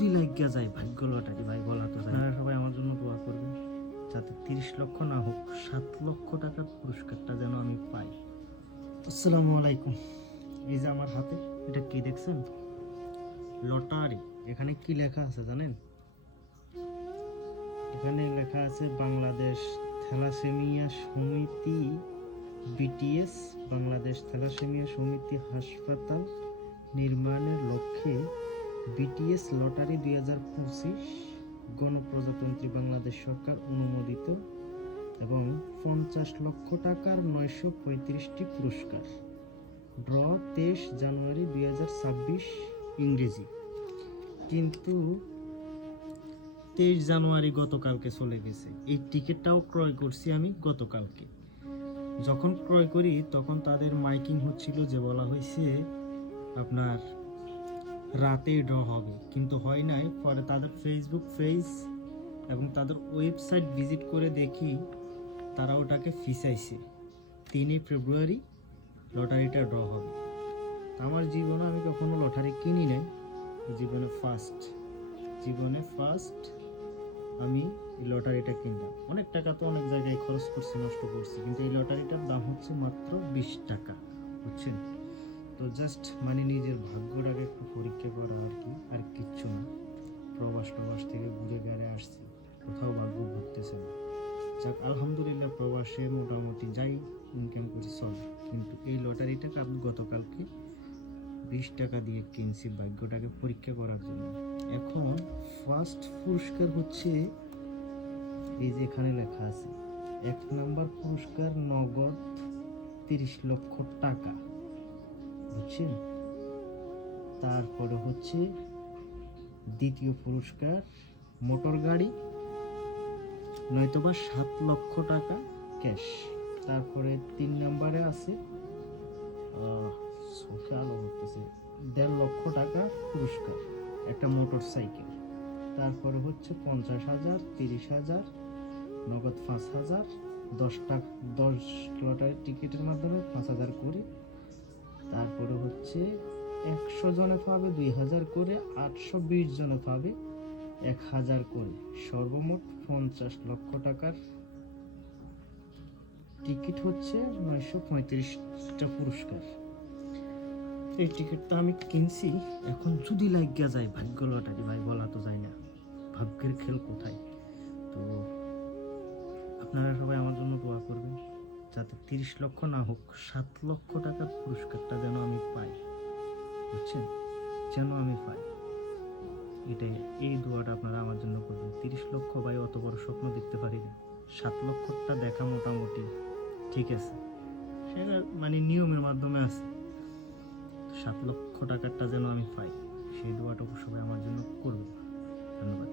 যদি লাগিয়া যায় ভাগ্য লটারি ভাই, বলা তো যায় না। সবাই আমার জন্য দোয়া করবেন যাতে 30 লক্ষ না হোক 7 লক্ষ টাকার পুরস্কারটা যেন আমি পাই। আসসালামু আলাইকুম। এই যে আমার হাতে এটা কি দেখছেন? লটারি। এখানে কি লেখা আছে জানেন? এখানে লেখা আছে বাংলাদেশ থ্যালাসেমিয়া সমিতি, বিটিএস, বাংলাদেশ থ্যালাসেমিয়া সমিতি হাসপাতাল নির্মাণের লক্ষ্যে বিটিএস লটারি 2025 গণপ্রজাতন্ত্রী বাংলাদেশ সরকার অনুমোদিত এবং 50 লক্ষ টাকার 935টি পুরস্কার। ড্র 23 জানুয়ারি 2026 ইংরেজি। কিন্তু 23 জানুয়ারি গতকালকে চলে গেছে। এই টিকিটটাও ক্রয় করছি আমি গতকালকে। যখন ক্রয় করি তখন তাদের মাইকিং হচ্ছিল, যে বলা হয়েছে আপনার রাতেই ড্র হবে, কিন্তু হয় নাই। পরে তাদের ফেসবুক পেজ এবং তাদের ওয়েবসাইট ভিজিট করে দেখি তারা ওটাকে ফিসাইছে। 3 ফেব্রুয়ারি লটারিটা ড্র হবে। আমার জীবনে আমি কখনো লটারি কিনি নাই, জীবনে ফার্স্ট আমি এই লটারিটা কিনলাম। অনেক টাকা তো অনেক জায়গায় খরচ করছি, নষ্ট করছি, কিন্তু এই লটারিটার দাম হচ্ছে মাত্র 20 টাকা, বুঝছেন? তো জাস্ট মানে নিজের ভাগ্যটাকে একটু পরীক্ষা করা আর কি, আর কিচ্ছু না। প্রবাস থেকে ঘুরে গেড়ে আসছি, কোথাও ভাগ্য ঘুরতেছে না। যাক আলহামদুলিল্লাহ, প্রবাসে মোটামুটি যাই ইনকাম করি চলে। কিন্তু এই লটারিটাকে আমি গতকালকে 20 টাকা দিয়ে কিনছি ভাগ্যটাকে পরীক্ষা করার জন্য। এখন ফার্স্ট পুরস্কার হচ্ছে এই যে এখানে লেখা আছে 1 নাম্বার পুরস্কার নগদ 30 লক্ষ টাকা, বুঝছেন? তারপরে হচ্ছে দ্বিতীয় পুরস্কার মোটর গাড়ি নয়তোবা 7 লক্ষ টাকা ক্যাশ। তারপরে 3 নম্বরে আছে 1.5 লক্ষ টাকা পুরস্কার, একটা মোটর সাইকেল। তারপরে হচ্ছে 50,000, 30,000, নগদ 5,000, 10 লটারির টিকিটের মাধ্যমে 5,000 করে। তারপরে হচ্ছে 100 জনে পাবে 2,000 করে, 820 জনে পাবে 1,000 করে। সর্বমোট 50 লক্ষ টাকার টিকিট হচ্ছে 935টা পুরস্কার। এই টিকিটটা আমি কিনছি। এখন যদি লাগিয়া যায় ভাগ্য লটারি ভাই, বলা তো যায় না, ভাগ্যের খেল কোথায়। তো আপনারা সবাই আমার জন্য দোয়া করবেন যাতে 30 লক্ষ না হোক 7 লক্ষ টাকার পুরস্কারটা যেন আমি পাই, বুঝছেন? যেন আমি পাই, এটাই, এই দোয়াটা আপনারা আমার জন্য করবেন। 30 লক্ষ ভাই, অত বড় স্বপ্ন দেখতে পারি না। 7 লক্ষটা দেখা মোটামুটি ঠিক আছে, সেটা মানে নিয়মের মাধ্যমে আছে। 7 লক্ষ টাকারটা যেন আমি পাই, সেই দোয়াটুকু সবাই আমার জন্য করবেন। ধন্যবাদ।